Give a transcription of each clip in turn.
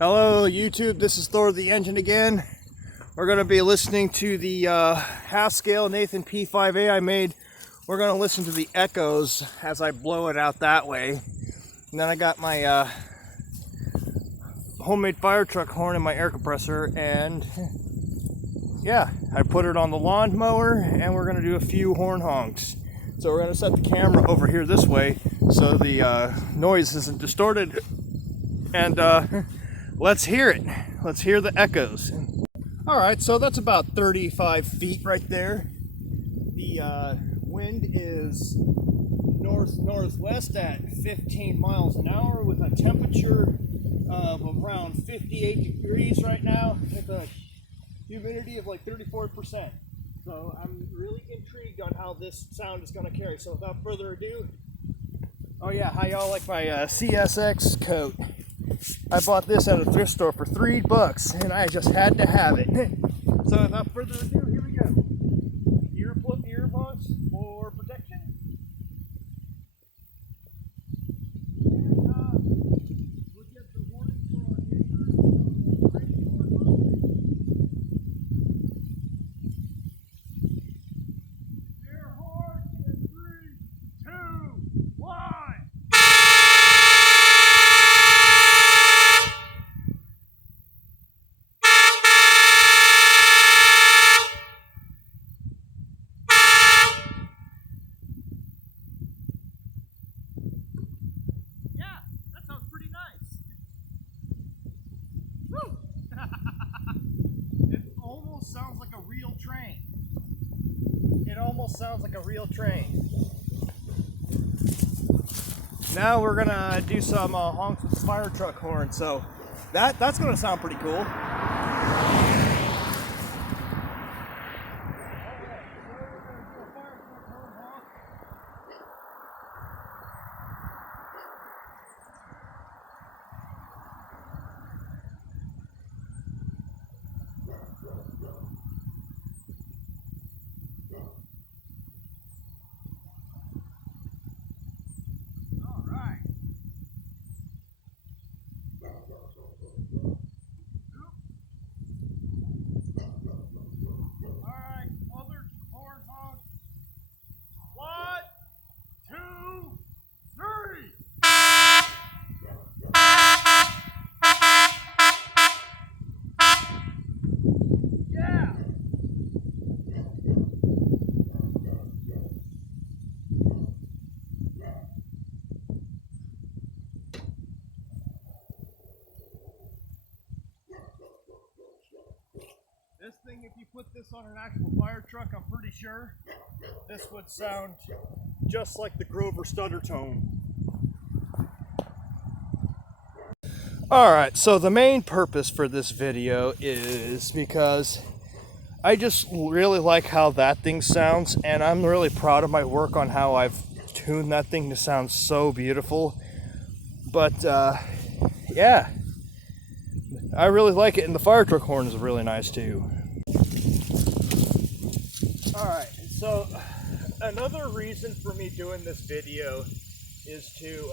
Hello YouTube, this is Thor the Engine again. We're going to be listening to the half-scale Nathan P5A I made. We're going to listen to the echoes as I blow it out that way. And then I got my homemade fire truck horn in my air compressor, and yeah, I put it on the lawnmower, and we're going to do a few horn honks. So we're going to set the camera over here this way so the noise isn't distorted, and let's hear it. Let's hear the echoes. Alright, so that's about 35 feet right there. The wind is north-northwest at 15 miles an hour with a temperature of around 58 degrees right now with a humidity of like 34%. So I'm really intrigued on how this sound is going to carry. So without further ado, oh yeah, how y'all like my CSX coat? I bought this at a thrift store for $3 and I just had to have it. So without further ado, here we go. Earbuds for protection. And we'll get the warning for our neighbors. Air horn in 3, 2, 1. It almost sounds like a real train. It almost sounds like a real train. Now we're gonna do some honks with the fire truck horn. So that's gonna sound pretty cool. This thing, if you put this on an actual fire truck, I'm pretty sure this would sound just like the Grover stutter tone. Alright, so the main purpose for this video is because I just really like how that thing sounds, and I'm really proud of my work on how I've tuned that thing to sound so beautiful. But yeah, I really like it, and the fire truck horn is really nice too. Alright, so another reason for me doing this video is to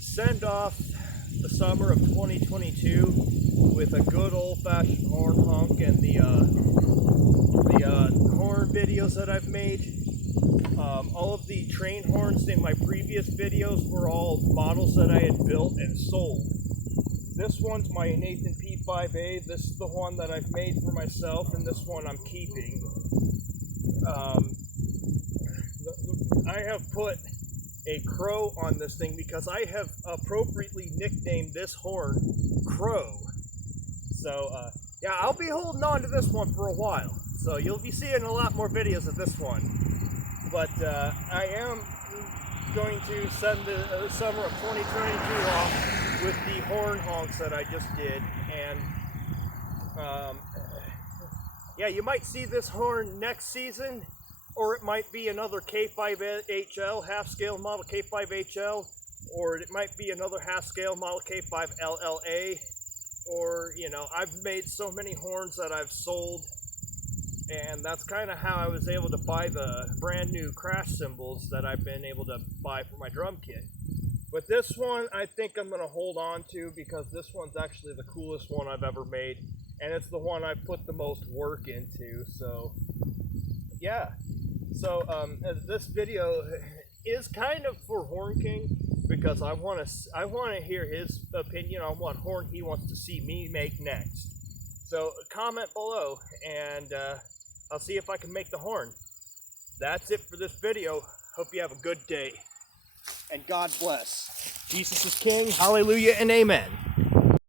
send off the summer of 2022 with a good old-fashioned horn honk, and the horn videos that I've made. All of the train horns in my previous videos were all models that I had built and sold. This one's my Nathan P5A. This is the one that I've made for myself, and this one I'm keeping. I have put a crow on this thing because I have appropriately nicknamed this horn Crow. So yeah, I'll be holding on to this one for a while. So you'll be seeing a lot more videos of this one. But I am going to send the summer of 2022 off with the horn honks that I just did, and yeah, you might see this horn next season, or it might be another K5HL, half-scale model K5HL, or it might be another half-scale model K5LLA, or, you know, I've made so many horns that I've sold, and that's kind of how I was able to buy the brand new crash cymbals that I've been able to buy for my drum kit. But this one, I think I'm going to hold on to because this one's actually the coolest one I've ever made. And it's the one I've put the most work into, so yeah. So this video is kind of for Horn King because I want to hear his opinion on what horn he wants to see me make next. So comment below, and I'll see if I can make the horn. That's it for this video. Hope you have a good day, and God bless. Jesus is King. Hallelujah and amen.